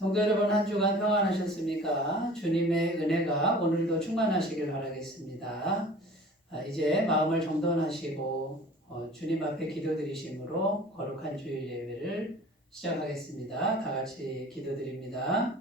성도 여러분, 한 주간 평안하셨습니까? 주님의 은혜가 오늘도 충만하시길 바라겠습니다. 이제 마음을 정돈하시고 주님 앞에 기도드리심으로 거룩한 주일 예배를 시작하겠습니다. 다 같이 기도드립니다.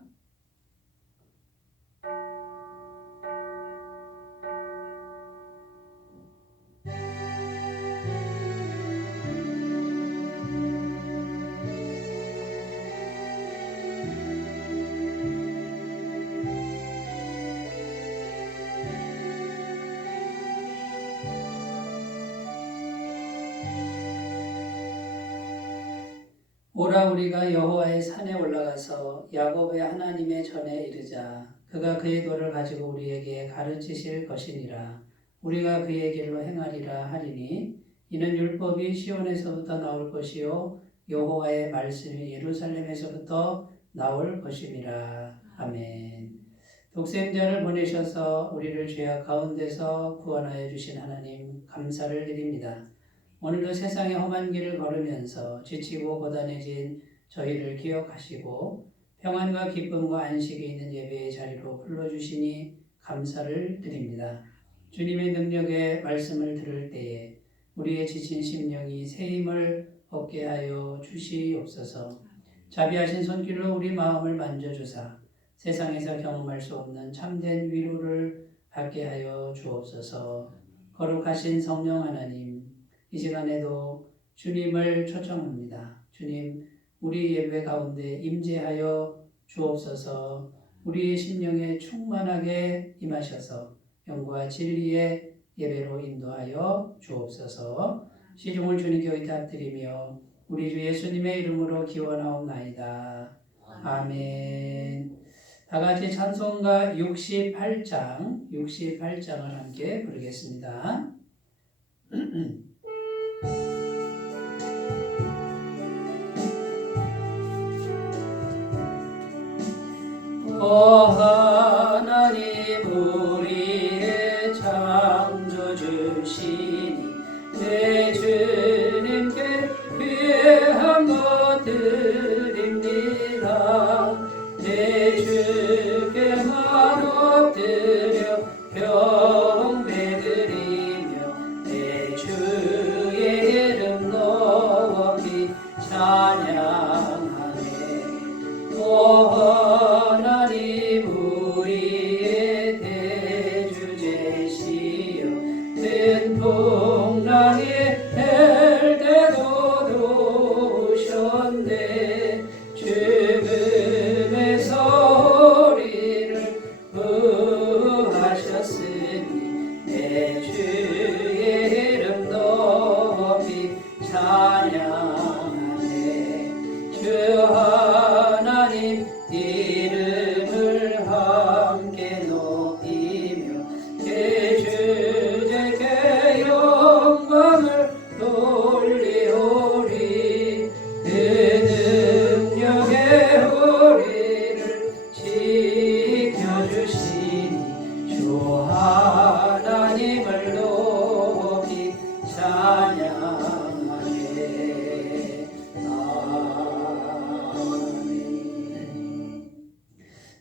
오라 우리가 여호와의 산에 올라가서 야곱의 하나님의 전에 이르자. 그가 그의 도를 가지고 우리에게 가르치실 것이니라. 우리가 그의 길로 행하리라 하리니 이는 율법이 시온에서부터 나올 것이요 여호와의 말씀이 예루살렘에서부터 나올 것임이라. 아멘. 독생자를 보내셔서 우리를 죄악 가운데서 구원하여 주신 하나님 감사를 드립니다. 오늘도 세상의 험한 길을 걸으면서 지치고 고단해진 저희를 기억하시고 평안과 기쁨과 안식이 있는 예배의 자리로 불러주시니 감사를 드립니다. 주님의 능력의 말씀을 들을 때에 우리의 지친 심령이 새 힘을 얻게 하여 주시옵소서. 자비하신 손길로 우리 마음을 만져주사 세상에서 경험할 수 없는 참된 위로를 받게 하여 주옵소서. 거룩하신 성령 하나님, 이 시간에도 주님을 초청합니다. 주님, 우리 예배 가운데 임재하여 주옵소서. 우리의 심령에 충만하게 임하셔서 영과 진리의 예배로 인도하여 주옵소서. 시중을 주님께 의탁드리며 우리 주 예수님의 이름으로 기원하옵나이다. 아멘. 다 같이 찬송가 68장을 함께 부르겠습니다. 오 하나님 우리의 창조주시니 내 주님께 귀한 것 드립니다. 내 주께만 엎드려 경배드리며 내 주의 이름 높이 찬양하네. 오 하나님 우리의 대주제시여 큰 풍랑에 될 때도 도우셨네. 죽음에서 우리를 구하셨으니 내 주의 이름 높이 찬양하네. 주 하나님 이름을 함께 높이며 대주제께 영광을 돌리오리. 그 능력의 우리를 지켜주시니 주 하나님을 높이 찬양하네.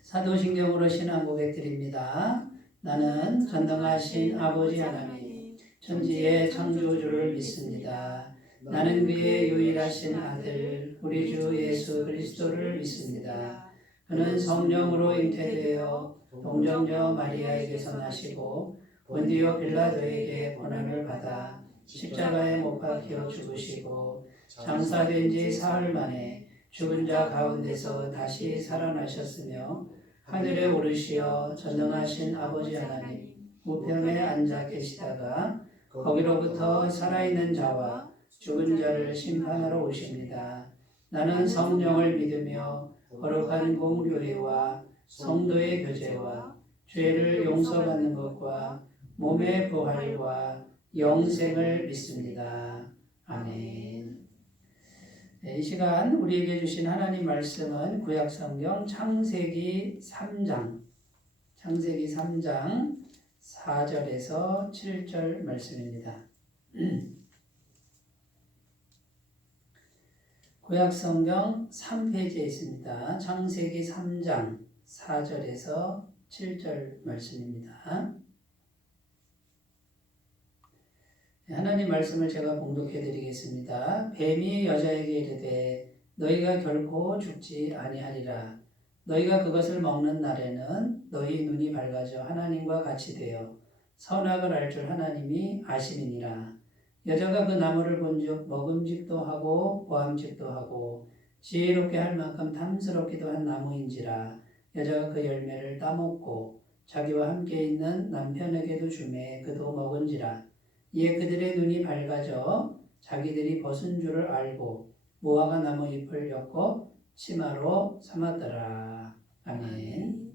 사도신경으로 신앙 고백드립니다. 나는 전능하신 아버지 하나님, 천지의 창조주를 믿습니다. 나는 그의 유일하신 아들, 우리 주 예수 그리스도를 믿습니다. 그는 성령으로 잉태되어 동정녀 마리아에게서 나시고 본디오 빌라도에게 고난을 받아 십자가에 못 박혀 죽으시고 장사된 지 사흘 만에 죽은 자 가운데서 다시 살아나셨으며 하늘에 오르시어 전능하신 아버지 하나님 우편에 앉아 계시다가 거기로부터 살아있는 자와 죽은 자를 심판하러 오십니다. 나는 성령을 믿으며 거룩한 공교회와 성도의 교제와 죄를 용서받는 것과 몸의 부활과 영생을 믿습니다. 아멘. 이 시간 우리에게 주신 하나님 말씀은 구약성경 창세기 3장 4절에서 7절 말씀입니다. 구약성경 3페이지에 있습니다. 창세기 3장 4절에서 7절 말씀입니다. 하나님 말씀을 제가 봉독해 드리겠습니다. 뱀이 여자에게 이르되 너희가 결코 죽지 아니하리라. 너희가 그것을 먹는 날에는 너희 눈이 밝아져 하나님과 같이 되어 선악을 알 줄 하나님이 아심이니라. 여자가 그 나무를 본즉 먹음직도 하고 보암직도 하고 지혜롭게 할 만큼 탐스럽기도 한 나무인지라. 여자가 그 열매를 따먹고 자기와 함께 있는 남편에게도 주매 그도 먹은지라. 이에 그들의 눈이 밝아져 자기들이 벗은 줄을 알고 무화과 나무 잎을 엮어 치마로 삼았더라. 아멘.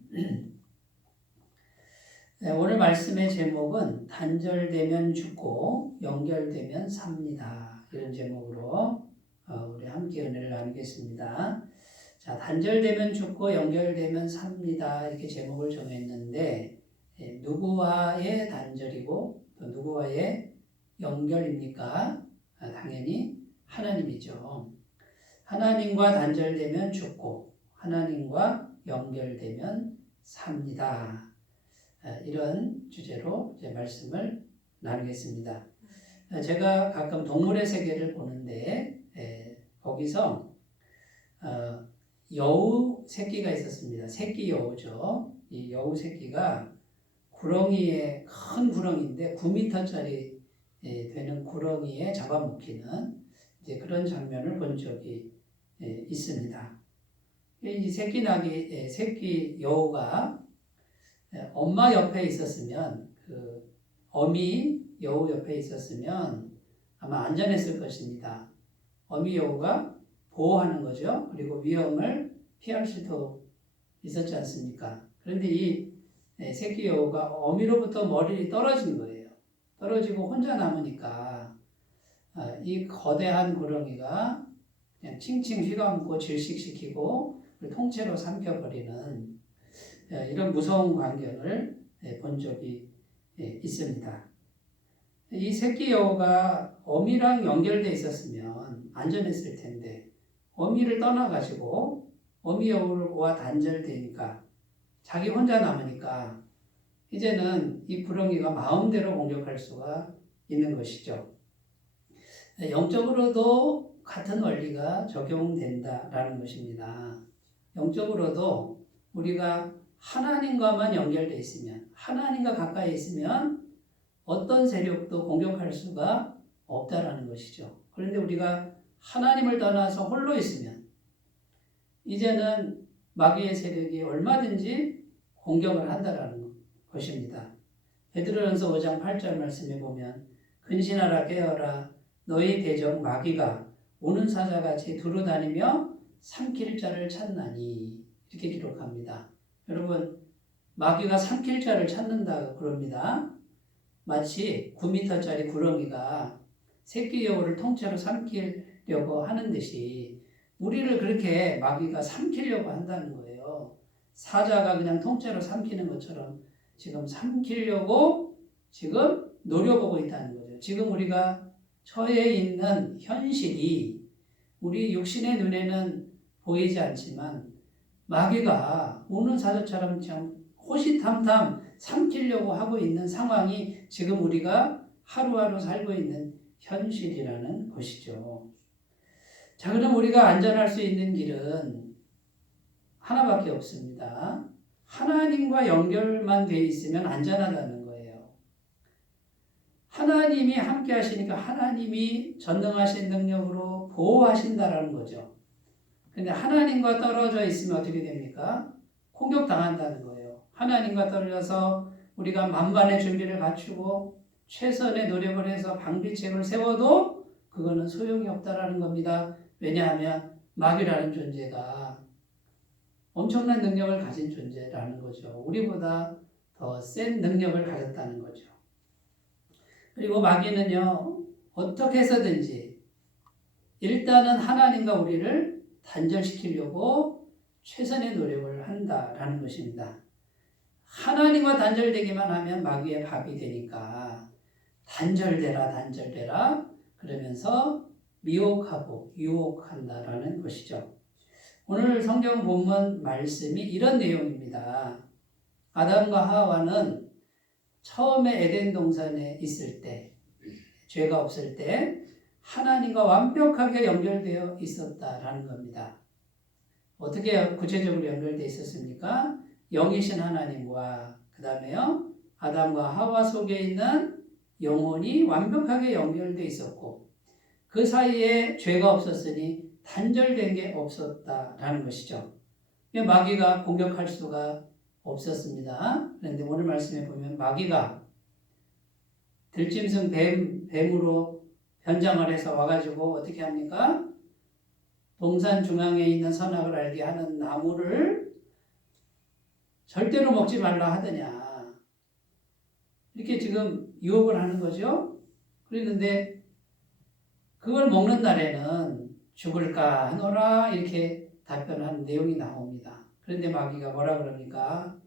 네, 오늘 말씀의 제목은 단절되면 죽고 연결되면 삽니다. 이런 제목으로 우리 함께 은혜를 나누겠습니다. 자, 단절되면 죽고 연결되면 삽니다. 이렇게 제목을 정했는데 누구와의 단절이고 또 누구와의 연결입니까? 당연히 하나님이죠. 하나님과 단절되면 죽고 하나님과 연결되면 삽니다. 이런 주제로 이제 말씀을 나누겠습니다. 제가 가끔 동물의 세계를 보는데 거기서 여우 새끼가 있었습니다. 새끼 여우죠. 이 여우 새끼가 구렁이에 큰 구렁이인데 9m짜리 되는 구렁이에 잡아먹히는 이제 그런 장면을 본 적이 있습니다. 이 새끼 여우가 엄마 옆에 있었으면 그 어미 여우 옆에 있었으면 아마 안전했을 것입니다. 어미 여우가 보호하는 거죠. 그리고 위험을 피할 수도 있었지 않습니까? 그런데 이 새끼 여우가 어미로부터 멀리 떨어진 거예요. 떨어지고 혼자 남으니까 이 거대한 구렁이가 그냥 칭칭 휘감고 질식시키고 통째로 삼켜버리는 이런 무서운 광경을 본 적이 있습니다. 이 새끼 여우가 어미랑 연결되어 있었으면 안전했을 텐데 어미를 떠나가지고 어미 여우와 단절되니까 자기 혼자 남으니까 이제는 이 구렁이가 마음대로 공격할 수가 있는 것이죠. 영적으로도 같은 원리가 적용된다라는 것입니다. 영적으로도 우리가 하나님과만 연결되어 있으면, 하나님과 가까이 있으면 어떤 세력도 공격할 수가 없다라는 것이죠. 그런데 우리가 하나님을 떠나서 홀로 있으면 이제는 마귀의 세력이 얼마든지 공격을 한다라는 것입니다. 베드로전서 5장 8절 말씀에 보면 근신하라 깨어라 너희 대적 마귀가 오는 사자같이 두루다니며 삼킬 자를 찾나니 이렇게 기록합니다. 여러분 마귀가 삼킬 자를 찾는다 그럽니다. 마치 9m짜리 구렁이가 새끼 여우를 통째로 삼키려고 하는 듯이 우리를 그렇게 마귀가 삼키려고 한다는 거예요. 사자가 그냥 통째로 삼키는 것처럼 지금 삼키려고 지금 노려보고 있다는 거죠. 지금 우리가 처해 있는 현실이 우리 육신의 눈에는 보이지 않지만 마귀가 우는 사자처럼 참 호시탐탐 삼키려고 하고 있는 상황이 지금 우리가 하루하루 살고 있는 현실이라는 것이죠. 자, 그럼 우리가 안전할 수 있는 길은 하나밖에 없습니다. 하나님과 연결만 되어 있으면 안전하다는 거예요. 하나님이 함께 하시니까 하나님이 전능하신 능력으로 보호하신다라는 거죠. 근데 하나님과 떨어져 있으면 어떻게 됩니까? 공격당한다는 거예요. 하나님과 떨어져서 우리가 만반의 준비를 갖추고 최선의 노력을 해서 방비책을 세워도 그거는 소용이 없다라는 겁니다. 왜냐하면 마귀라는 존재가 엄청난 능력을 가진 존재라는 거죠. 우리보다 더 센 능력을 가졌다는 거죠. 그리고 마귀는요, 어떻게 해서든지 일단은 하나님과 우리를 단절시키려고 최선의 노력을 한다라는 것입니다. 하나님과 단절되기만 하면 마귀의 밥이 되니까 단절되라 그러면서 미혹하고 유혹한다라는 것이죠. 오늘 성경 본문 말씀이 이런 내용입니다. 아담과 하와는 처음에 에덴 동산에 있을 때, 죄가 없을 때 하나님과 완벽하게 연결되어 있었다라는 겁니다. 어떻게 구체적으로 연결되어 있었습니까? 영이신 하나님과 그 다음에요, 아담과 하와 속에 있는 영혼이 완벽하게 연결되어 있었고, 그 사이에 죄가 없었으니 단절된 게 없었다라는 것이죠. 마귀가 공격할 수가 없었습니다. 그런데 오늘 말씀에 보면 마귀가 들짐승 뱀으로 변장을 해서 와가지고 어떻게 합니까? 동산 중앙에 있는 선악을 알게 하는 나무를 절대로 먹지 말라 하더냐. 이렇게 지금 유혹을 하는 거죠. 그랬는데 그걸 먹는 날에는 죽을까 하노라 이렇게 답변하는 내용이 나옵니다. 그런데 마귀가 뭐라 그럽니까?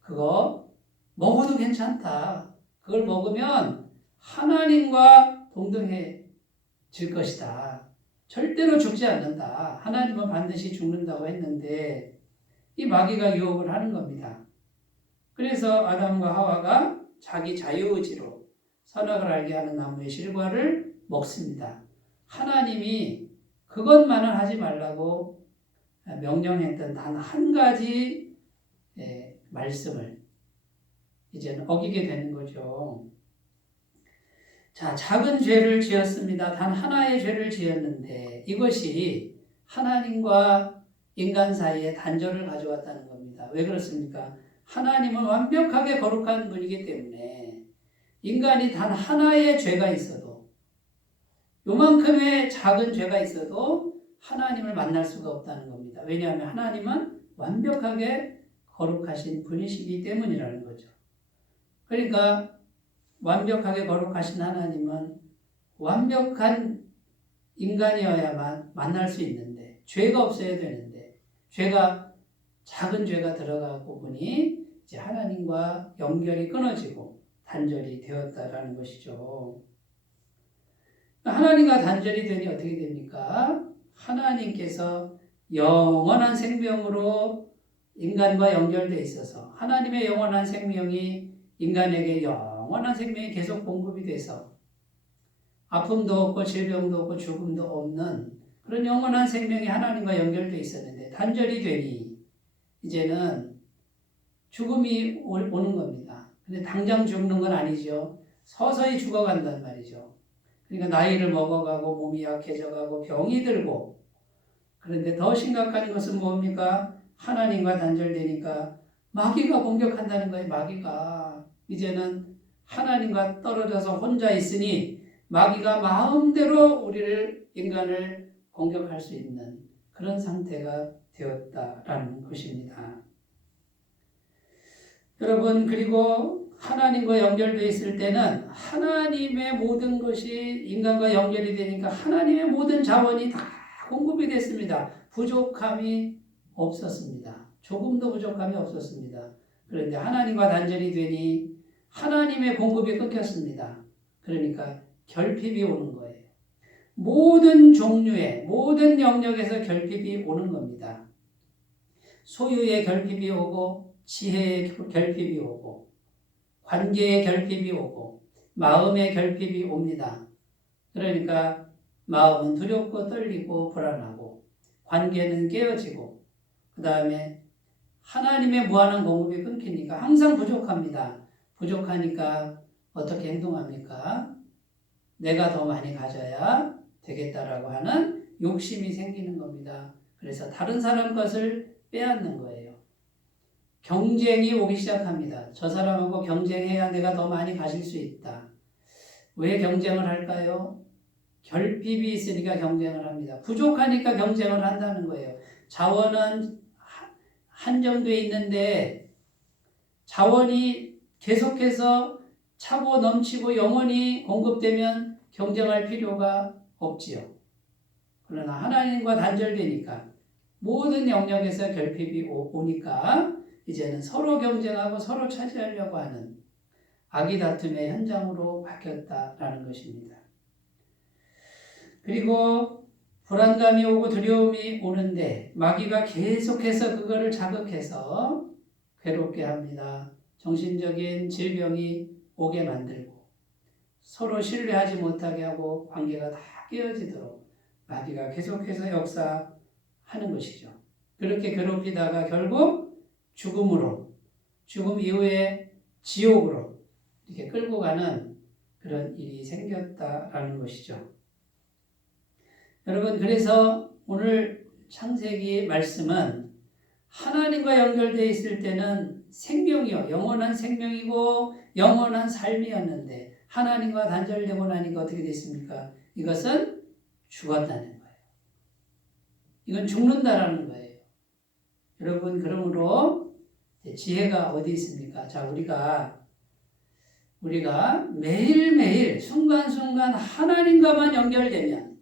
그거 먹어도 괜찮다. 그걸 먹으면 하나님과 동등해질 것이다. 절대로 죽지 않는다. 하나님은 반드시 죽는다고 했는데 이 마귀가 유혹을 하는 겁니다. 그래서 아담과 하와가 자기 자유의지로 선악을 알게 하는 나무의 실과를 먹습니다. 하나님이 그것만은 하지 말라고 명령했던 단 한 가지 말씀을 이제는 어기게 되는 거죠. 자, 작은 죄를 지었습니다. 단 하나의 죄를 지었는데 이것이 하나님과 인간 사이에 단절을 가져왔다는 겁니다. 왜 그렇습니까? 하나님은 완벽하게 거룩한 분이기 때문에 인간이 단 하나의 죄가 있어도, 요만큼의 작은 죄가 있어도 하나님을 만날 수가 없다는 겁니다. 왜냐하면 하나님은 완벽하게 거룩하신 분이시기 때문이라는 거죠. 그러니까 완벽하게 거룩하신 하나님은 완벽한 인간이어야만 만날 수 있는데, 죄가 없어야 되는데, 작은 죄가 들어가고 보니 이제 하나님과 연결이 끊어지고 단절이 되었다라는 것이죠. 하나님과 단절이 되니 어떻게 됩니까? 하나님께서 영원한 생명으로 인간과 연결되어 있어서 하나님의 영원한 생명이 인간에게 영원한 생명이 계속 공급이 돼서 아픔도 없고 질병도 없고 죽음도 없는 그런 영원한 생명이 하나님과 연결되어 있었는데 단절이 되니 이제는 죽음이 오는 겁니다. 근데 당장 죽는 건 아니죠. 서서히 죽어간단 말이죠. 그러니까 나이를 먹어가고 몸이 약해져가고 병이 들고, 그런데 더 심각한 것은 뭡니까? 하나님과 단절되니까 마귀가 공격한다는 거예요. 마귀가 이제는 하나님과 떨어져서 혼자 있으니 마귀가 마음대로 인간을 공격할 수 있는 그런 상태가 되었다라는 것입니다. 여러분, 그리고 하나님과 연결되어 있을 때는 하나님의 모든 것이 인간과 연결이 되니까 하나님의 모든 자원이 다 공급이 됐습니다. 부족함이 없었습니다. 조금도 부족함이 없었습니다. 그런데 하나님과 단절이 되니 하나님의 공급이 끊겼습니다. 그러니까 결핍이 오는 거예요. 모든 종류의 모든 영역에서 결핍이 오는 겁니다. 소유의 결핍이 오고 지혜의 결핍이 오고 관계의 결핍이 오고 마음의 결핍이 옵니다. 그러니까 마음은 두렵고 떨리고 불안하고 관계는 깨어지고 그 다음에 하나님의 무한한 공급이 끊기니까 항상 부족합니다. 부족하니까 어떻게 행동합니까? 내가 더 많이 가져야 되겠다라고 하는 욕심이 생기는 겁니다. 그래서 다른 사람 것을 빼앗는 거예요. 경쟁이 오기 시작합니다. 저 사람하고 경쟁해야 내가 더 많이 가질 수 있다. 왜 경쟁을 할까요? 결핍이 있으니까 경쟁을 합니다. 부족하니까 경쟁을 한다는 거예요. 자원은 한정되어 있는데 자원이 계속해서 차고 넘치고 영원히 공급되면 경쟁할 필요가 없지요. 그러나 하나님과 단절되니까 모든 영역에서 결핍이 오니까 이제는 서로 경쟁하고 서로 차지하려고 하는 악의 다툼의 현장으로 바뀌었다라는 것입니다. 그리고 불안감이 오고 두려움이 오는데 마귀가 계속해서 그거를 자극해서 괴롭게 합니다. 정신적인 질병이 오게 만들고 서로 신뢰하지 못하게 하고 관계가 다 깨어지도록 마귀가 계속해서 역사하는 것이죠. 그렇게 괴롭히다가 결국 죽음으로, 죽음 이후에 지옥으로 이렇게 끌고 가는 그런 일이 생겼다라는 것이죠. 여러분, 그래서 오늘 창세기 말씀은 하나님과 연결되어 있을 때는 생명이요, 영원한 생명이고 영원한 삶이었는데 하나님과 단절되고 나니까 어떻게 됐습니까? 이것은 죽었다는 거예요. 이건 죽는다라는 거예요. 여러분, 그러므로 지혜가 어디 있습니까? 자, 우리가 매일매일 순간순간 하나님과만 연결되면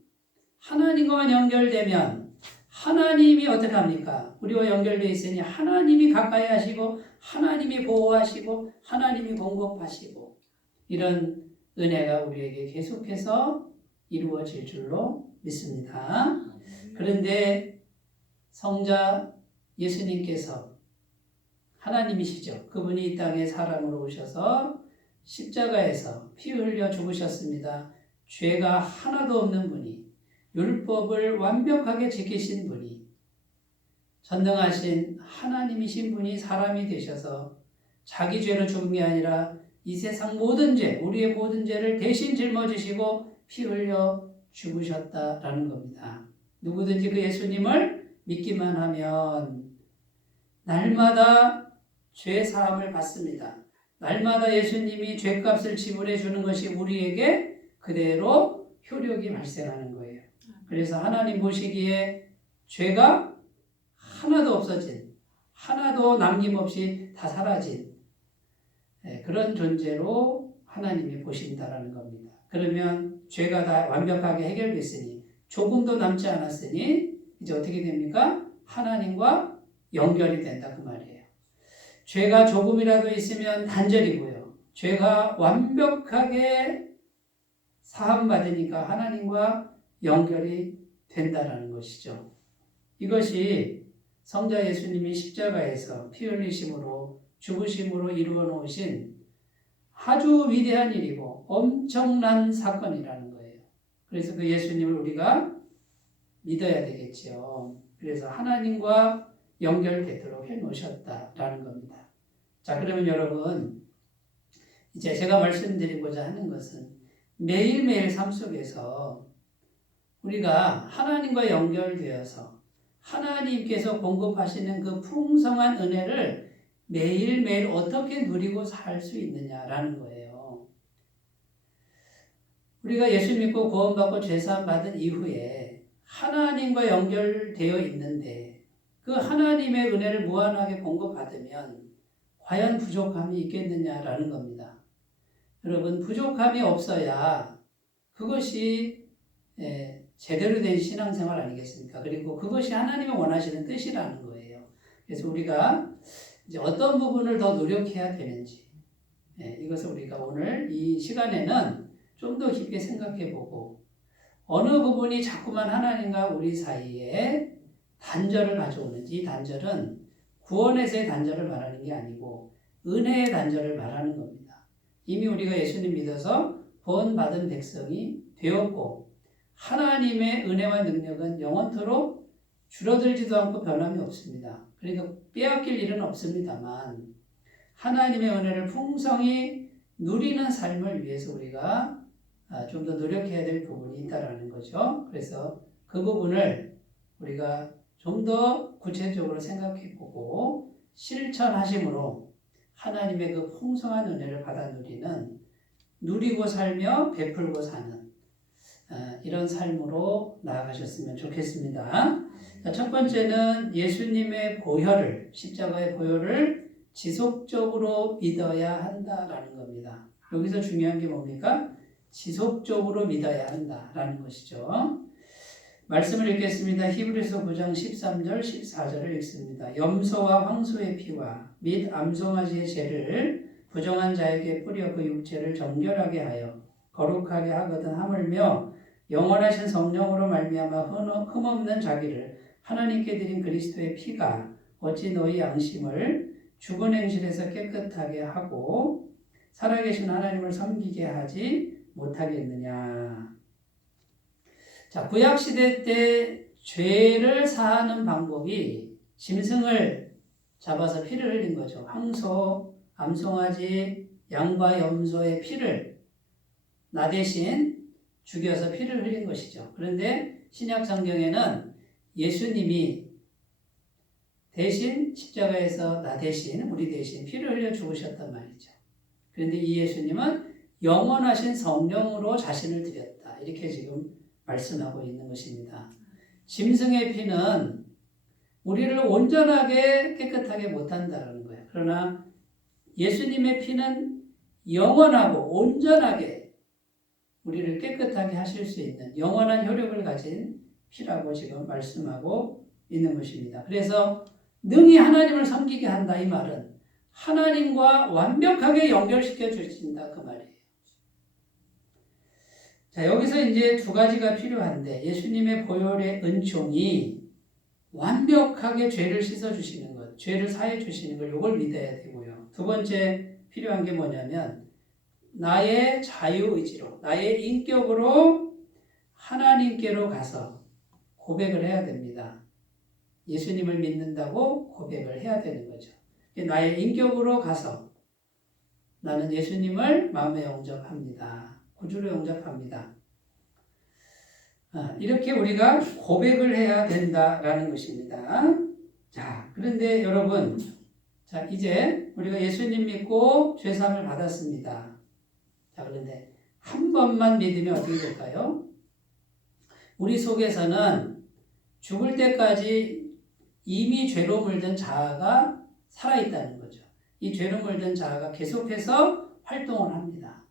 하나님이 어떻게 합니까? 우리와 연결되어 있으니 하나님이 가까이 하시고 하나님이 보호하시고 하나님이 공급하시고 이런 은혜가 우리에게 계속해서 이루어질 줄로 믿습니다. 그런데 성자 예수님께서 하나님이시죠. 그분이 이 땅에 사람으로 오셔서 십자가에서 피 흘려 죽으셨습니다. 죄가 하나도 없는 분이, 율법을 완벽하게 지키신 분이, 전능하신 하나님이신 분이 사람이 되셔서 자기 죄로 죽은 게 아니라 이 세상 모든 죄, 우리의 모든 죄를 대신 짊어지시고 피 흘려 죽으셨다라는 겁니다. 누구든지 그 예수님을 믿기만 하면 날마다 죄 사함을 받습니다. 날마다 예수님이 죄값을 지불해 주는 것이 우리에게 그대로 효력이 발생하는 거예요. 그래서 하나님 보시기에 죄가 하나도 없어진, 하나도 남김없이 다 사라진 그런 존재로 하나님이 보신다라는 겁니다. 그러면 죄가 다 완벽하게 해결됐으니 조금도 남지 않았으니 이제 어떻게 됩니까? 하나님과 연결이 된다 그 말이에요. 죄가 조금이라도 있으면 단절이고요. 죄가 완벽하게 사함받으니까 하나님과 연결이 된다라는 것이죠. 이것이 성자 예수님이 십자가에서 피 흘리심으로 죽으심으로 이루어 놓으신 아주 위대한 일이고 엄청난 사건이라는 거예요. 그래서 그 예수님을 우리가 믿어야 되겠죠. 그래서 하나님과 연결되도록 해놓으셨다라는 겁니다. 자, 그러면 여러분, 이제 제가 말씀드리고자 하는 것은 매일매일 삶 속에서 우리가 하나님과 연결되어서 하나님께서 공급하시는 그 풍성한 은혜를 매일매일 어떻게 누리고 살 수 있느냐라는 거예요. 우리가 예수 믿고 구원받고 죄사함 받은 이후에 하나님과 연결되어 있는데 그 하나님의 은혜를 무한하게 공급받으면 과연 부족함이 있겠느냐라는 겁니다. 여러분, 부족함이 없어야 그것이 제대로 된 신앙생활 아니겠습니까? 그리고 그것이 하나님이 원하시는 뜻이라는 거예요. 그래서 우리가 이제 어떤 부분을 더 노력해야 되는지 이것을 우리가 오늘 이 시간에는 좀 더 깊게 생각해보고 어느 부분이 자꾸만 하나님과 우리 사이에 단절을 가져오는지, 이 단절은 구원에서의 단절을 말하는 게 아니고 은혜의 단절을 말하는 겁니다. 이미 우리가 예수님 믿어서 구원받은 백성이 되었고 하나님의 은혜와 능력은 영원토록 줄어들지도 않고 변함이 없습니다. 그러니까 빼앗길 일은 없습니다만 하나님의 은혜를 풍성히 누리는 삶을 위해서 우리가 좀 더 노력해야 될 부분이 있다는 거죠. 그래서 그 부분을 우리가 좀 더 구체적으로 생각해보고 실천하심으로 하나님의 그 풍성한 은혜를 받아 누리고 살며 베풀고 사는 이런 삶으로 나아가셨으면 좋겠습니다. 첫 번째는 예수님의 보혈을, 십자가의 보혈을 지속적으로 믿어야 한다라는 겁니다. 여기서 중요한 게 뭡니까? 지속적으로 믿어야 한다라는 것이죠. 말씀을 읽겠습니다. 히브리서 9장 13절 14절을 읽습니다. 염소와 황소의 피와 및 암송아지의 죄를 부정한 자에게 뿌려 그 육체를 정결하게 하여 거룩하게 하거든 하물며 영원하신 성령으로 말미암아 흠없는 자기를 하나님께 드린 그리스도의 피가 어찌 너희 양심을 죽은 행실에서 깨끗하게 하고 살아계신 하나님을 섬기게 하지 못하겠느냐. 자, 구약시대 때 죄를 사하는 방법이 짐승을 잡아서 피를 흘린 거죠. 황소, 암송아지, 양과 염소의 피를 나 대신 죽여서 피를 흘린 것이죠. 그런데 신약 성경에는 예수님이 대신 십자가에서 나 대신 우리 대신 피를 흘려 죽으셨단 말이죠. 그런데 이 예수님은 영원하신 성령으로 자신을 드렸다. 이렇게 지금 말씀하고 있는 것입니다. 짐승의 피는 우리를 온전하게 깨끗하게 못한다는 거예요. 그러나 예수님의 피는 영원하고 온전하게 우리를 깨끗하게 하실 수 있는 영원한 효력을 가진 피라고 지금 말씀하고 있는 것입니다. 그래서 능히 하나님을 섬기게 한다 이 말은 하나님과 완벽하게 연결시켜 주신다 그 말이에요. 자, 여기서 이제 두 가지가 필요한데 예수님의 보혈의 은총이 완벽하게 죄를 씻어 주시는 것, 죄를 사해 주시는 걸 이걸 믿어야 되고요. 두 번째 필요한 게 뭐냐면 나의 자유의지로, 나의 인격으로 하나님께로 가서 고백을 해야 됩니다. 예수님을 믿는다고 고백을 해야 되는 거죠. 나의 인격으로 가서 나는 예수님을 마음에 영접합니다. 구주로 영접합니다. 이렇게 우리가 고백을 해야 된다라는 것입니다. 자, 그런데 여러분, 자, 이제 우리가 예수님 믿고 죄사함을 받았습니다. 자, 그런데 한 번만 믿으면 어떻게 될까요? 우리 속에서는 죽을 때까지 이미 죄로 물든 자아가 살아있다는 거죠. 이 죄로 물든 자아가 계속해서 활동을 합니다.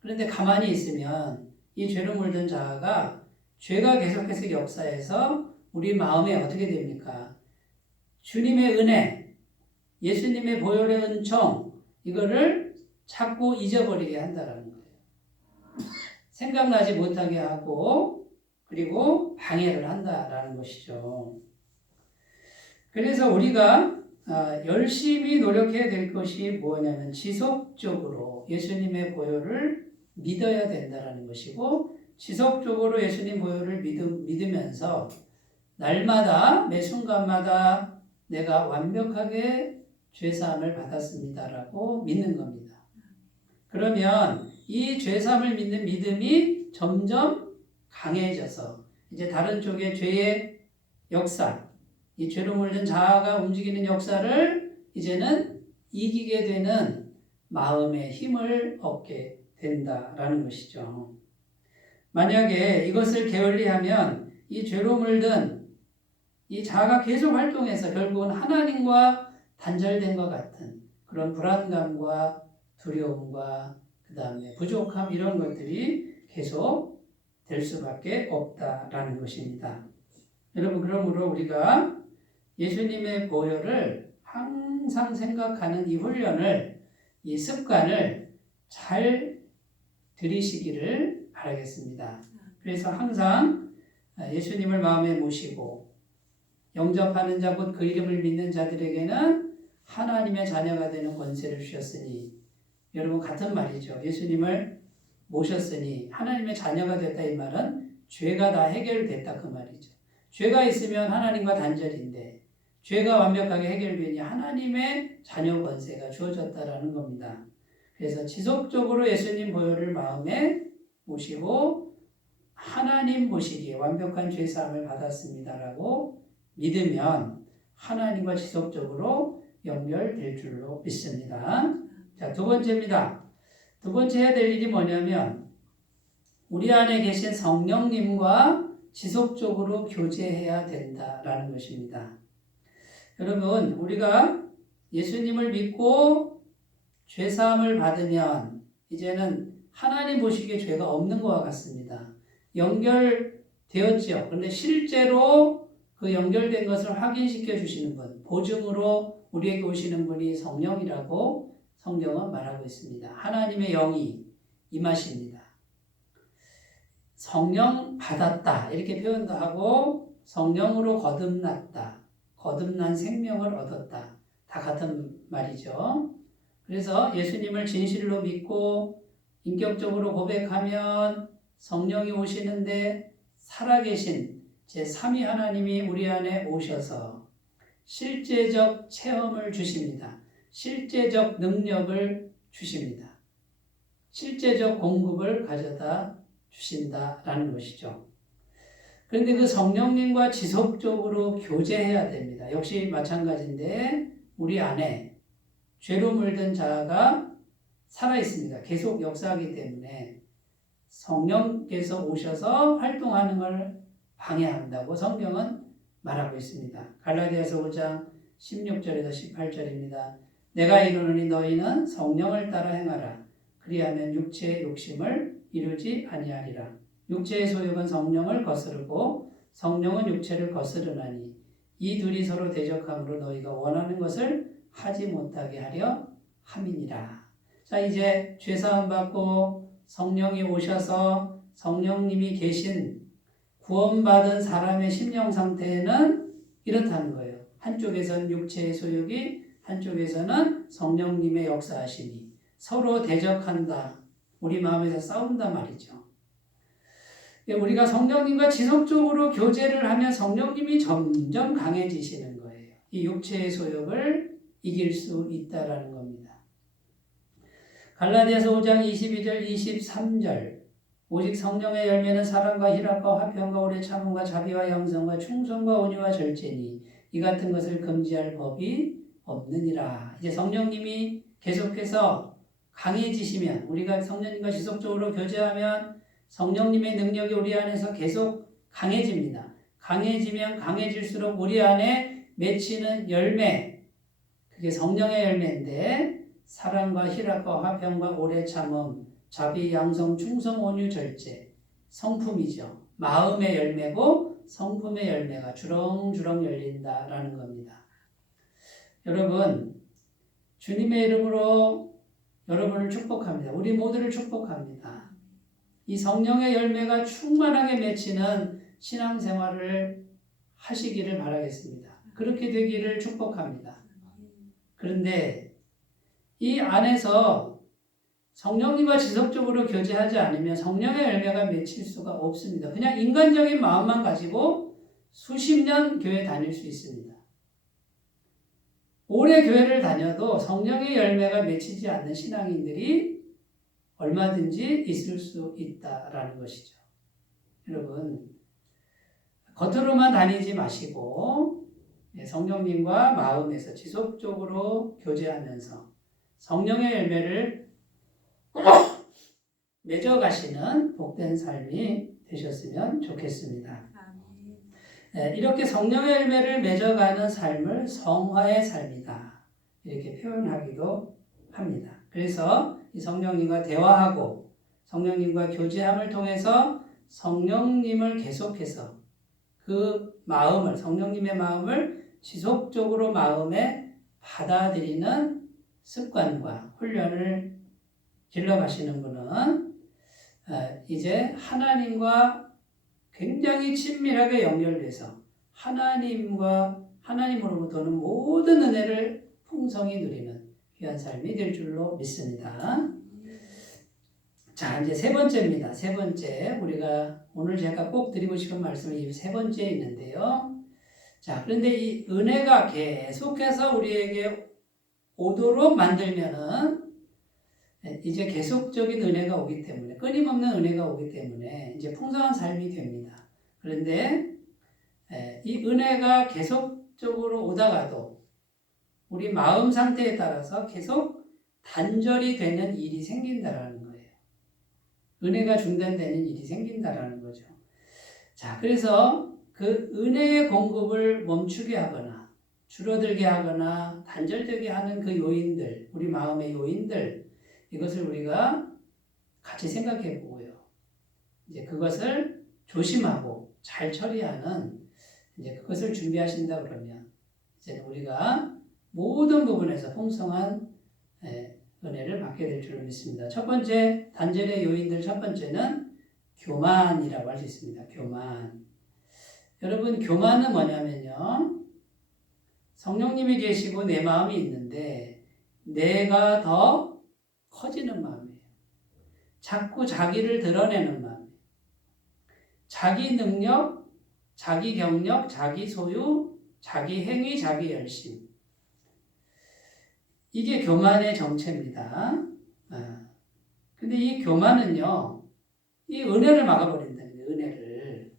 그런데 가만히 있으면 이 죄로 물든 자아가 죄가 계속해서 역사해서 우리 마음에 어떻게 됩니까? 주님의 은혜, 예수님의 보혈의 은총, 이거를 자꾸 잊어버리게 한다는 거예요. 생각나지 못하게 하고 그리고 방해를 한다라는 것이죠. 그래서 우리가 열심히 노력해야 될 것이 뭐냐면 지속적으로 예수님의 보혈을 믿어야 된다는 것이고 지속적으로 예수님 보혈을 믿으면서 날마다 매 순간마다 내가 완벽하게 죄사함을 받았습니다라고 믿는 겁니다. 그러면 이 죄사함을 믿는 믿음이 점점 강해져서 이제 다른 쪽의 죄의 역사, 이 죄로 물든 자아가 움직이는 역사를 이제는 이기게 되는 마음의 힘을 얻게 된다라는 것이죠. 만약에 이것을 게을리하면 이 죄로 물든 이 자아가 계속 활동해서 결국은 하나님과 단절된 것 같은 그런 불안감과 두려움과 그 다음에 부족함 이런 것들이 계속 될 수밖에 없다라는 것입니다. 여러분, 그러므로 우리가 예수님의 보혈을 항상 생각하는 이 훈련을, 이 습관을 잘 들이시기를 바라겠습니다. 그래서 항상 예수님을 마음에 모시고 영접하는 자 곧 그 이름을 믿는 자들에게는 하나님의 자녀가 되는 권세를 주셨으니, 여러분 같은 말이죠. 예수님을 모셨으니 하나님의 자녀가 됐다 이 말은 죄가 다 해결됐다 그 말이죠. 죄가 있으면 하나님과 단절인데 죄가 완벽하게 해결되니 하나님의 자녀 권세가 주어졌다라는 겁니다. 그래서 지속적으로 예수님 보혈을 마음에 모시고 하나님 보시기에 완벽한 죄사함을 받았습니다라고 믿으면 하나님과 지속적으로 연결될 줄로 믿습니다. 자, 두 번째입니다. 두 번째 해야 될 일이 뭐냐면 우리 안에 계신 성령님과 지속적으로 교제해야 된다라는 것입니다. 여러분, 우리가 예수님을 믿고 죄사함을 받으면 이제는 하나님 보시기에 죄가 없는 것과 같습니다. 연결되었지요. 그런데 실제로 그 연결된 것을 확인시켜 주시는 분, 보증으로 우리에게 오시는 분이 성령이라고 성경은 말하고 있습니다. 하나님의 영이 임하십니다. 성령 받았다 이렇게 표현도 하고 성령으로 거듭났다, 거듭난 생명을 얻었다, 다 같은 말이죠. 그래서 예수님을 진실로 믿고 인격적으로 고백하면 성령이 오시는데 살아계신 제3위 하나님이 우리 안에 오셔서 실제적 체험을 주십니다. 실제적 능력을 주십니다. 실제적 공급을 가져다 주신다라는 것이죠. 그런데 그 성령님과 지속적으로 교제해야 됩니다. 역시 마찬가지인데 우리 안에 죄로 물든 자가 살아있습니다. 계속 역사하기 때문에 성령께서 오셔서 활동하는 걸 방해한다고 성경은 말하고 있습니다. 갈라디아서 5장 16절에서 18절입니다. 내가 이르노니 너희는 성령을 따라 행하라. 그리하면 육체의 욕심을 이루지 아니하리라. 육체의 소욕은 성령을 거스르고 성령은 육체를 거스르나니 이 둘이 서로 대적함으로 너희가 원하는 것을 하지 못하게 하려 함이니라. 자, 이제 죄사함 받고 성령이 오셔서 성령님이 계신 구원받은 사람의 심령 상태는 이렇다는 거예요. 한쪽에서는 육체의 소욕이, 한쪽에서는 성령님의 역사하심이 서로 대적한다. 우리 마음에서 싸운다 말이죠. 우리가 성령님과 지속적으로 교제를 하면 성령님이 점점 강해지시는 거예요. 이 육체의 소욕을 이길 수 있다라는 겁니다. 갈라디아서 5장 22절 23절 오직 성령의 열매는 사랑과 희락과 화평과 오래 참음과 자비와 양성과 충성과 온유와 절제니 이 같은 것을 금지할 법이 없느니라. 이제 성령님이 계속해서 강해지시면 우리가 성령님과 지속적으로 교제하면 성령님의 능력이 우리 안에서 계속 강해집니다. 강해지면 강해질수록 우리 안에 맺히는 열매, 그게 성령의 열매인데 사랑과 희락과 화평과 오래 참음, 자비, 양성, 충성, 온유, 절제, 성품이죠. 마음의 열매고 성품의 열매가 주렁주렁 열린다라는 겁니다. 여러분, 주님의 이름으로 여러분을 축복합니다. 우리 모두를 축복합니다. 이 성령의 열매가 충만하게 맺히는 신앙생활을 하시기를 바라겠습니다. 그렇게 되기를 축복합니다. 그런데 이 안에서 성령님과 지속적으로 교제하지 않으면 성령의 열매가 맺힐 수가 없습니다. 그냥 인간적인 마음만 가지고 수십 년 교회 다닐 수 있습니다. 오래 교회를 다녀도 성령의 열매가 맺히지 않는 신앙인들이 얼마든지 있을 수 있다라는 것이죠. 여러분, 겉으로만 다니지 마시고 성령님과 마음에서 지속적으로 교제하면서 성령의 열매를 맺어가시는 복된 삶이 되셨으면 좋겠습니다. 이렇게 성령의 열매를 맺어가는 삶을 성화의 삶이다 이렇게 표현하기도 합니다. 그래서 이 성령님과 대화하고 성령님과 교제함을 통해서 성령님을 계속해서 그 마음을, 성령님의 마음을 지속적으로 마음에 받아들이는 습관과 훈련을 길러가시는 분은 이제 하나님과 굉장히 친밀하게 연결돼서 하나님으로부터는 모든 은혜를 풍성히 누리는 귀한 삶이 될 줄로 믿습니다. 자, 이제 세 번째입니다. 세 번째, 우리가 오늘 제가 꼭 드리고 싶은 말씀은 이 세 번째에 있는데요. 자, 그런데 이 은혜가 계속해서 우리에게 오도록 만들면은 이제 계속적인 은혜가 오기 때문에, 끊임없는 은혜가 오기 때문에 이제 풍성한 삶이 됩니다. 그런데 이 은혜가 계속적으로 오다가도 우리 마음 상태에 따라서 계속 단절이 되는 일이 생긴다라는 거예요. 은혜가 중단되는 일이 생긴다라는 거죠. 자, 그래서 그 은혜의 공급을 멈추게 하거나 줄어들게 하거나 단절되게 하는 그 요인들, 우리 마음의 요인들, 이것을 우리가 같이 생각해 보고요. 이제 그것을 조심하고 잘 처리하는 이제 그것을 준비하신다 그러면 이제 우리가 모든 부분에서 풍성한 은혜를 받게 될 줄로 믿습니다. 첫 번째 단절의 요인들 첫 번째는 교만이라고 할 수 있습니다. 교만. 여러분, 교만은 뭐냐면요. 성령님이 계시고 내 마음이 있는데 내가 더 커지는 마음이에요. 자꾸 자기를 드러내는 마음. 자기 능력, 자기 경력, 자기 소유, 자기 행위, 자기 열심. 이게 교만의 정체입니다. 근데 이 교만은요, 이 은혜를 막아버린다는 거예요. 은혜를.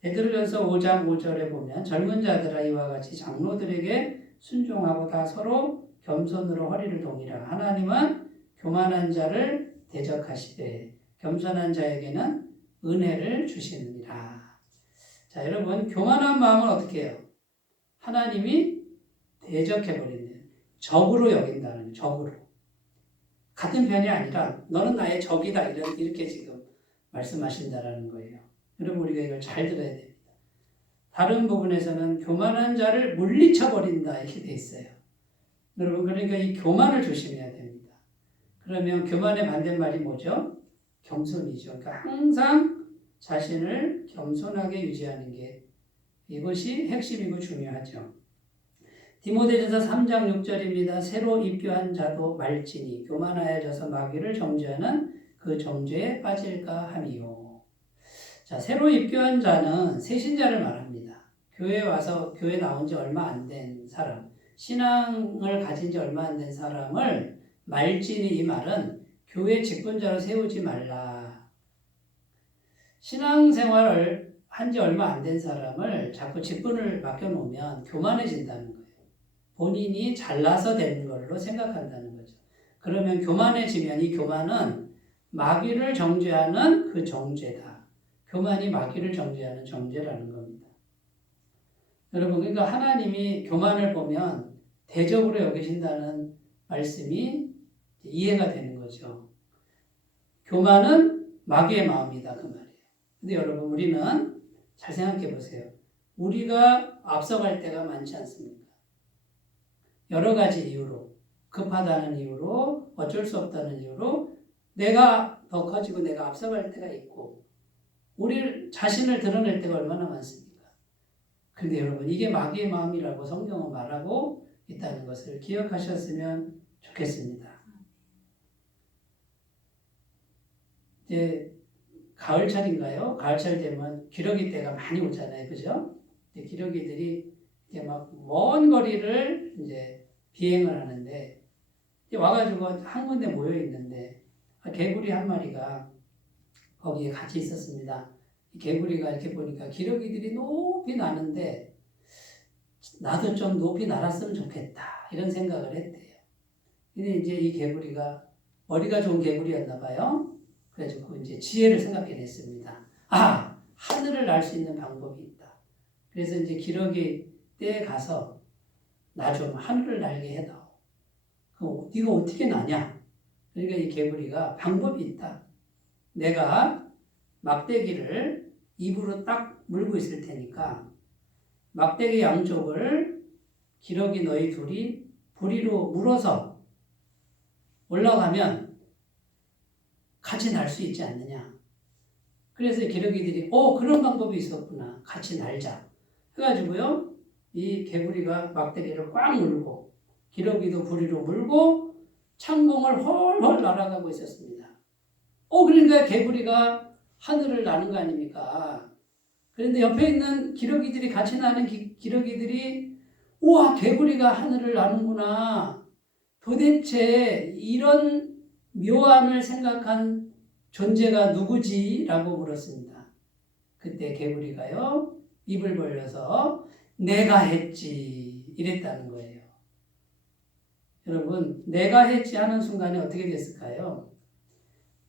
베드로전서 5장 5절에 보면 젊은 자들아 이와 같이 장로들에게 순종하고 다 서로 겸손으로 허리를 동이라. 하나님은 교만한 자를 대적하시되 겸손한 자에게는 은혜를 주시느니라. 자, 여러분, 교만한 마음은 어떻게 해요? 하나님이 대적해버린대요. 적으로 여긴다는 거예요. 적으로. 같은 편이 아니라 너는 나의 적이다. 이렇게 지금 말씀하신다라는 거예요. 여러분, 우리가 이걸 잘 들어야 됩니다. 다른 부분에서는 교만한 자를 물리쳐버린다. 이렇게 돼 있어요. 여러분, 그러니까 이 교만을 조심해야 됩니다. 그러면 교만의 반대말이 뭐죠? 겸손이죠. 그러니까 항상 자신을 겸손하게 유지하는 게 이것이 핵심이고 중요하죠. 디모데전서 3장 6절입니다. 새로 입교한 자도 말지니 교만하여져서 마귀를 정죄하는 그 정죄에 빠질까 함이요. 자, 새로 입교한 자는 새신자를 말합니다. 교회에 와서 교회 나온 지 얼마 안 된 사람, 신앙을 가진 지 얼마 안 된 사람을 말지니 이 말은 교회 직분자로 세우지 말라. 신앙생활을 한 지 얼마 안 된 사람을 자꾸 직분을 맡겨놓으면 교만해진다는 거예요. 본인이 잘나서 되는 걸로 생각한다는 거죠. 그러면 교만해지면 이 교만은 마귀를 정죄하는 그 정죄다. 교만이 마귀를 정죄하는 정죄라는 겁니다. 여러분, 그러니까 하나님이 교만을 보면 대적으로 여기신다는 말씀이 이해가 되는 거죠. 교만은 마귀의 마음이다 그 말이에요. 근데 여러분, 우리는 잘 생각해 보세요. 우리가 앞서갈 때가 많지 않습니까? 여러 가지 이유로, 급하다는 이유로, 어쩔 수 없다는 이유로 내가 더 커지고 내가 앞서갈 때가 있고 우리 자신을 드러낼 때가 얼마나 많습니까? 그런데 여러분, 이게 마귀의 마음이라고 성경은 말하고 있다는 것을 기억하셨으면 좋겠습니다. 이제 가을철인가요? 가을철 되면 기러기 때가 많이 오잖아요. 그죠? 기러기들이 이제 막 먼 거리를 이제 비행을 하는데 와가지고 한 군데 모여 있는데 개구리 한 마리가 거기에 같이 있었습니다. 개구리가 이렇게 보니까 기러기들이 높이 나는데 나도 좀 높이 날았으면 좋겠다 이런 생각을 했대요. 근데 이제 이 개구리가 머리가 좋은 개구리였나 봐요. 그래가지고 이제 지혜를 생각해냈습니다. 아, 하늘을 날 수 있는 방법이 있다. 그래서 이제 기러기 떼에 가서 나 좀 하늘을 날게 해다오. 그럼 네가 어떻게 나냐? 그러니까 이 개구리가 방법이 있다. 내가 막대기를 입으로 딱 물고 있을 테니까 막대기 양쪽을 기러기 너희 둘이 부리로 물어서 올라가면 같이 날 수 있지 않느냐. 그래서 기러기들이 그런 방법이 있었구나. 같이 날자. 해가지고요. 이 개구리가 막대기를 꽉 물고 기러기도 부리로 물고 창공을 헐헐 날아가고 있었습니다. 그러니까 개구리가 하늘을 나는 거 아닙니까? 그런데 옆에 있는 기러기들이 같이 나는 기러기들이 우와, 개구리가 하늘을 나는구나. 도대체 이런 묘안을 생각한 존재가 누구지? 라고 물었습니다. 그때 개구리가요, 입을 벌려서 내가 했지 이랬다는 거예요. 여러분, 내가 했지 하는 순간에 어떻게 됐을까요?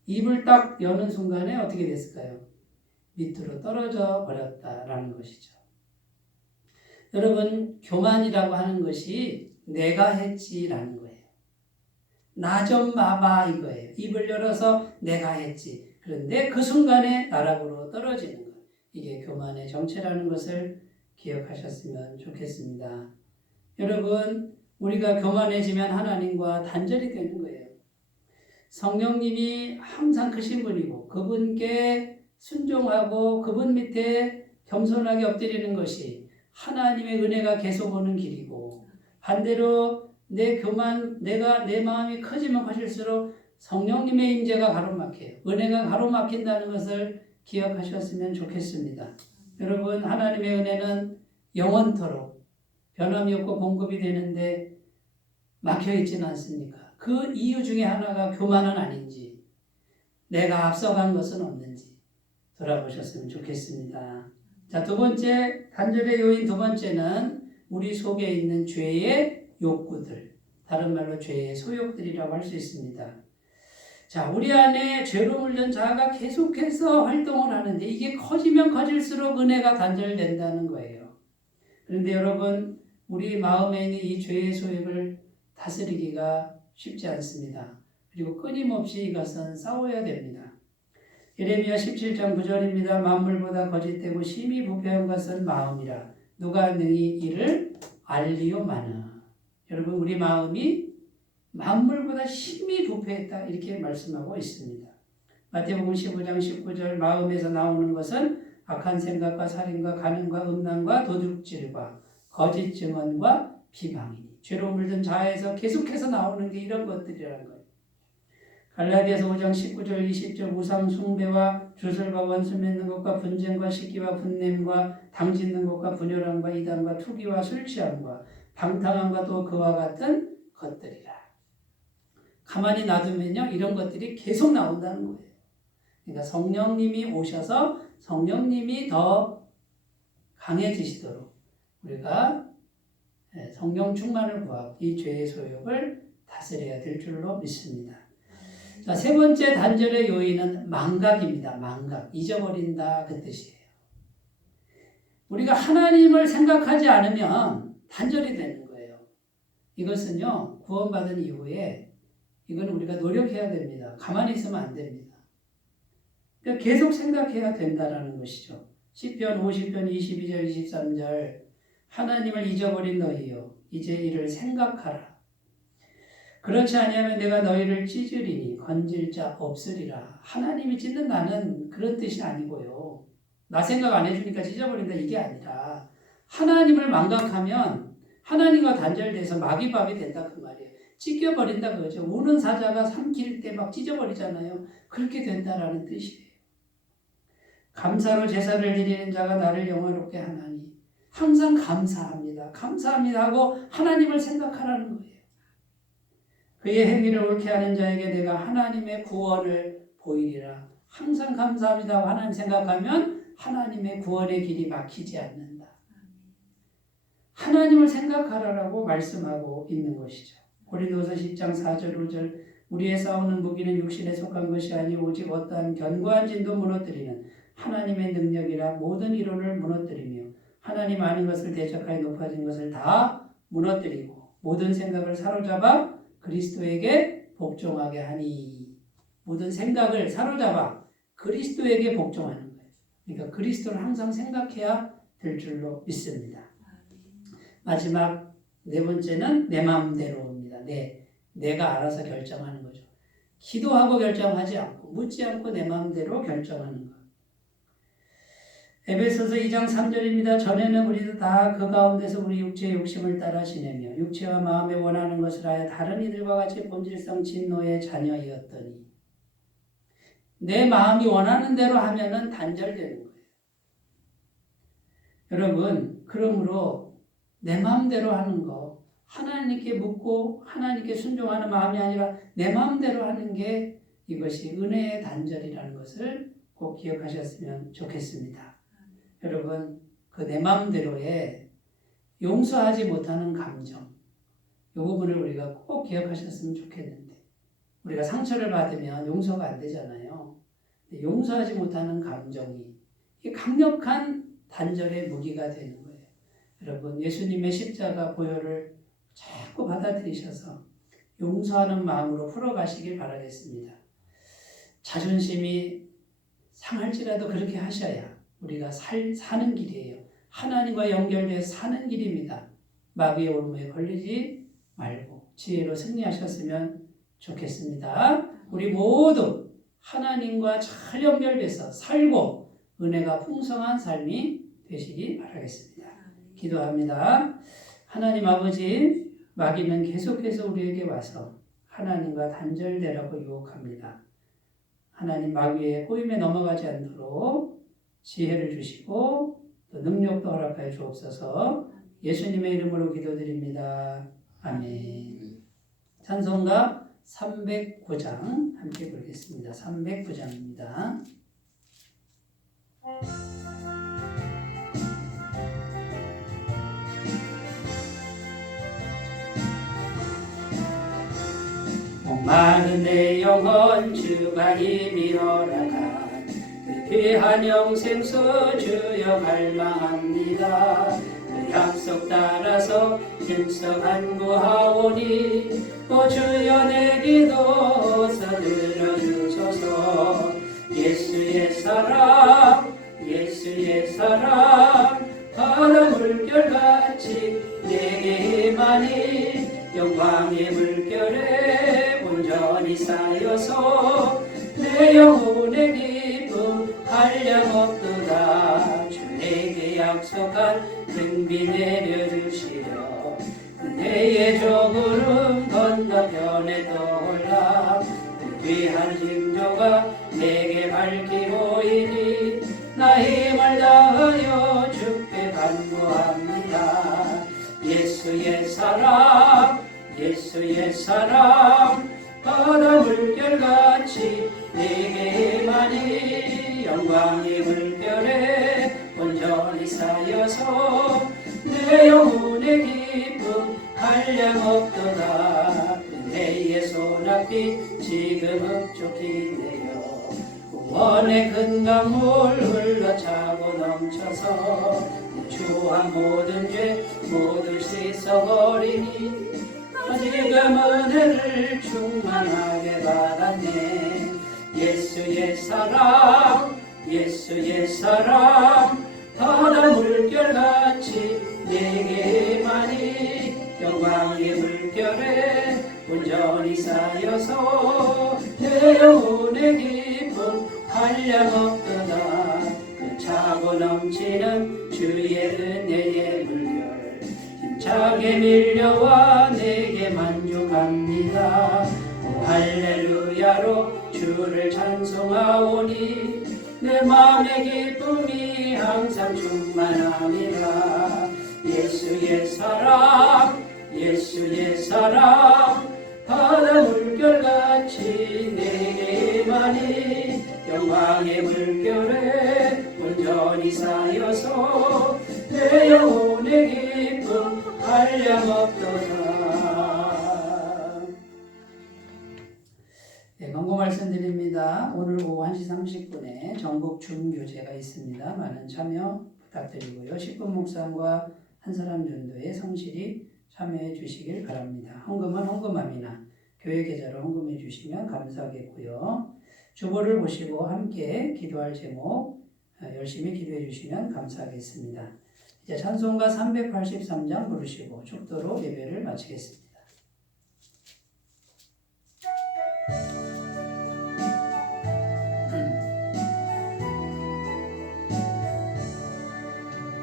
입을 딱 여는 순간에 어떻게 됐을까요? 밑으로 떨어져 버렸다라는 것이죠. 여러분, 교만이라고 하는 것이 내가 했지라는 거예요. 나 좀 봐봐 이거예요. 입을 열어서 내가 했지. 그런데 그 순간에 나락으로 떨어지는 것. 이게 교만의 정체라는 것을 기억하셨으면 좋겠습니다. 여러분, 우리가 교만해지면 하나님과 단절이 되는 거예요. 성령님이 항상 크신 분이고 그분께 순종하고 그분 밑에 겸손하게 엎드리는 것이 하나님의 은혜가 계속 오는 길이고, 반대로 내 마음이 커지면 커질수록 성령님의 임재가 가로막혀요. 은혜가 가로막힌다는 것을 기억하셨으면 좋겠습니다. 여러분, 하나님의 은혜는 영원토록 변함이 없고 공급이 되는데 막혀 있지는 않습니까? 그 이유 중에 하나가 교만은 아닌지, 내가 앞서간 것은 없는지 돌아보셨으면 좋겠습니다. 자, 두 번째, 단절의 요인 두 번째는 우리 속에 있는 죄의 욕구들, 다른 말로 죄의 소욕들이라고 할 수 있습니다. 자, 우리 안에 죄로 물든 자아가 계속해서 활동을 하는데 이게 커지면 커질수록 은혜가 단절된다는 거예요. 그런데 여러분, 우리 마음에 있는 이 죄의 소욕을 다스리기가 쉽지 않습니다. 그리고 끊임없이 이것은 싸워야 됩니다. 예레미야 17장 9절입니다. 만물보다 거짓되고 심히 부패한 것은 마음이라. 누가 능히 이를 알리오마나. 여러분, 우리 마음이 만물보다 심히 부패했다 이렇게 말씀하고 있습니다. 마태복음 15장 19절 마음에서 나오는 것은 악한 생각과 살인과 간음과 음란과 도둑질과 거짓 증언과 비방이니. 죄로 물든 자아에서 계속해서 나오는 게 이런 것들이라는 거예요. 갈라디아서 5장 19절 20절 우상 숭배와 주술과 원수 맺는 것과 분쟁과 시기와 분냄과 당짓는 것과 분열함과 이단과 투기와 술 취함과 방탕함과 또 그와 같은 것들이라. 가만히 놔두면요, 이런 것들이 계속 나온다는 거예요. 그러니까 성령님이 오셔서 성령님이 더 강해지시도록 우리가 성령 충만을 구하고 이 죄의 소욕을 다스려야 될 줄로 믿습니다. 자, 세 번째 단절의 요인은 망각입니다. 망각, 잊어버린다 그 뜻이에요. 우리가 하나님을 생각하지 않으면 단절이 되는 거예요. 이것은요, 구원받은 이후에 이건 우리가 노력해야 됩니다. 가만히 있으면 안 됩니다. 그러니까 계속 생각해야 된다라는 것이죠. 시편 50편 22절 23절 하나님을 잊어버린 너희여 이제 이를 생각하라. 그렇지 아니하면 내가 너희를 찢으리니 건질 자 없으리라. 하나님이 찢는다는 그런 뜻이 아니고요. 나 생각 안 해주니까 찢어버린다 이게 아니라 하나님을 망각하면 하나님과 단절돼서 마귀밥이 된다 그 말이에요. 찢겨버린다 그거죠. 우는 사자가 삼킬 때 막 찢어버리잖아요. 그렇게 된다라는 뜻이에요. 감사로 제사를 드리는 자가 나를 영화롭게 하나니 항상 감사합니다. 감사합니다 하고 하나님을 생각하라는 거예요. 그의 행위를 옳게 하는 자에게 내가 하나님의 구원을 보이리라. 항상 감사합니다 하고 하나님 생각하면 하나님의 구원의 길이 막히지 않는다. 하나님을 생각하라라고 말씀하고 있는 것이죠. 고린도서 10장 4절 5절 우리의 싸우는 무기는 육신에 속한 것이 아니 오직 어떠한 견고한 진도 무너뜨리는 하나님의 능력이라 모든 이론을 무너뜨리며 하나님 아는 것을 대적하여 높아진 것을 다 무너뜨리고 모든 생각을 사로잡아 그리스도에게 복종하게 하니. 모든 생각을 사로잡아 그리스도에게 복종하는 거예요. 그러니까 그리스도를 항상 생각해야 될 줄로 믿습니다. 마지막 네 번째는 내 마음대로입니다. 내가 알아서 결정하는 거죠. 기도하고 결정하지 않고 묻지 않고 내 마음대로 결정하는 것. 에베소서 2장 3절입니다. 전에는 우리도 다 그 가운데서 우리 육체의 욕심을 따라 지내며 육체와 마음에 원하는 것을 하여 다른 이들과 같이 본질상 진노의 자녀이었더니 내 마음이 원하는 대로 하면은 단절되는 거예요. 여러분, 그러므로 내 마음대로 하는 거 하나님께 묻고 하나님께 순종하는 마음이 아니라 내 마음대로 하는 게 이것이 은혜의 단절이라는 것을 꼭 기억하셨으면 좋겠습니다. 여러분, 그 내 마음대로에 용서하지 못하는 감정, 이 부분을 우리가 꼭 기억하셨으면 좋겠는데 우리가 상처를 받으면 용서가 안 되잖아요. 용서하지 못하는 감정이 강력한 단절의 무기가 되는 거예요. 여러분, 예수님의 십자가 보혈을 자꾸 받아들이셔서 용서하는 마음으로 풀어가시길 바라겠습니다. 자존심이 상할지라도 그렇게 하셔야 우리가 사는 길이에요. 하나님과 연결돼서 사는 길입니다. 마귀의 올무에 걸리지 말고 지혜로 승리하셨으면 좋겠습니다. 우리 모두 하나님과 잘 연결돼서 살고 은혜가 풍성한 삶이 되시기 바라겠습니다. 기도합니다. 하나님 아버지, 마귀는 계속해서 우리에게 와서 하나님과 단절되라고 유혹합니다. 하나님, 마귀의 꼬임에 넘어가지 않도록 지혜를 주시고 또 능력도 허락하여 주옵소서. 예수님의 이름으로 기도드립니다. 아멘. 찬송가 309장 함께 부르겠습니다. 309장입니다. 많은 내 영혼 주가 이미 허락한 그 귀한 영생수 주여 갈망합니다. 그 약속 따라서 힘써 간구하오니 오 주여 내 기도 들어주소서. 예수의 사랑 예수의 사랑 바다 물결같이 내게 임하니 영광의 물결에 온전히 쌓여서 내 영혼의 기쁨 한량없도다. 주 내게 약속한 등비 내려주시려 내의 조구름 건너편에 떠올라 그 귀한 징조가 내게 밝히 보이니 나 힘을 다하여 주께 간구합니다. 예수의 사랑 예수의 사랑 바다 물결같이 내게 임하니 영광의 물결에 온전히 쌓여서 내 영혼의 기쁨 한량없도다. 은혜의 소낙비 지금 흡족히 내려 구원의 큰 강물 흘러차고 넘쳐서 내 주한 모든 죄 모두 씻어버리니 지금 은혜를 충만하게 받았네. 예수의 사랑 예수의 사랑 바다 물결같이 내게 임하니 영광의 물결에 온전히 쌓여서 내 영혼의 기쁨 한량없도다. 그 차고 넘치는 주의 은혜의 물결 힘차게 밀려와 내게 만족합니다. 오 할렐루야로 주를 찬송하오니 내 마음의 기쁨이 항상 충만함이라. 예수의 사랑 예수의 사랑 바다 물결같이 내게 임하니 영광의 물결에 온전히 쌓여서 내 영혼의 기쁨 한량없도다. 네, 권고 말씀드립니다. 오늘 오후 1시 30분에 전국 중교제가 있습니다. 많은 참여 부탁드리고요. 10분 묵상과 한 사람 전도에 성실히 참여해 주시길 바랍니다. 헌금은 헌금함이나 교회 계좌로 헌금해 주시면 감사하겠고요. 주보를 보시고 함께 기도할 제목 열심히 기도해 주시면 감사하겠습니다. 이제 찬송가 383장 부르시고 축도로 예배를 마치겠습니다.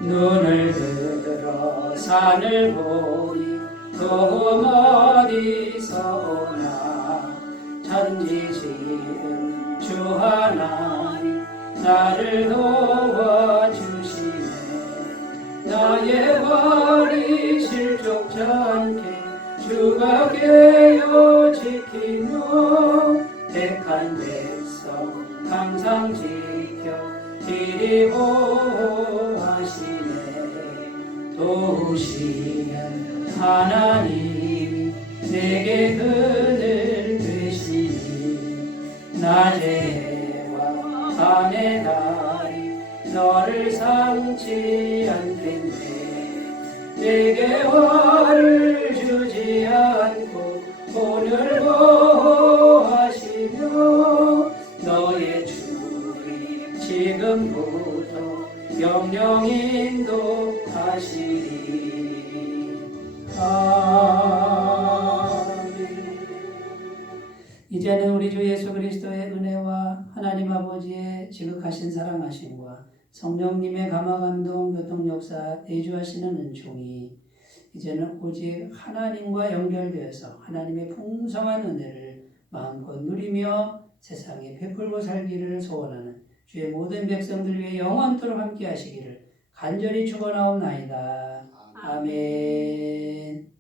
눈을 들어 산을 보니 또 어디서 오나 천지 지은 주 하나님 나를 도와주시네. 나의 발이 실족치 않게 주가 깨어 지키며 택한 백성 항상 지켜 길이 보호하시네. 도우시는 하나님이 내게 그늘 되시니 낮에와 밤의 달이 너를 삼지 않겠네. 내게 화를 주지 않고 오늘 보호하시며 너의 주님 지금부터 영영 인도하시리. 아멘. 이제는 우리 주 예수 그리스도의 은혜와 하나님 아버지의 지극하신 사랑하심과 성령님의 감화감동 교통역사 내주하시는 은총이 이제는 오직 하나님과 연결되어서 하나님의 풍성한 은혜를 마음껏 누리며 세상에 베풀고 살기를 소원하는 주의 모든 백성들 위해 영원토록 함께 하시기를 간절히 축원하옵나이다. 아멘.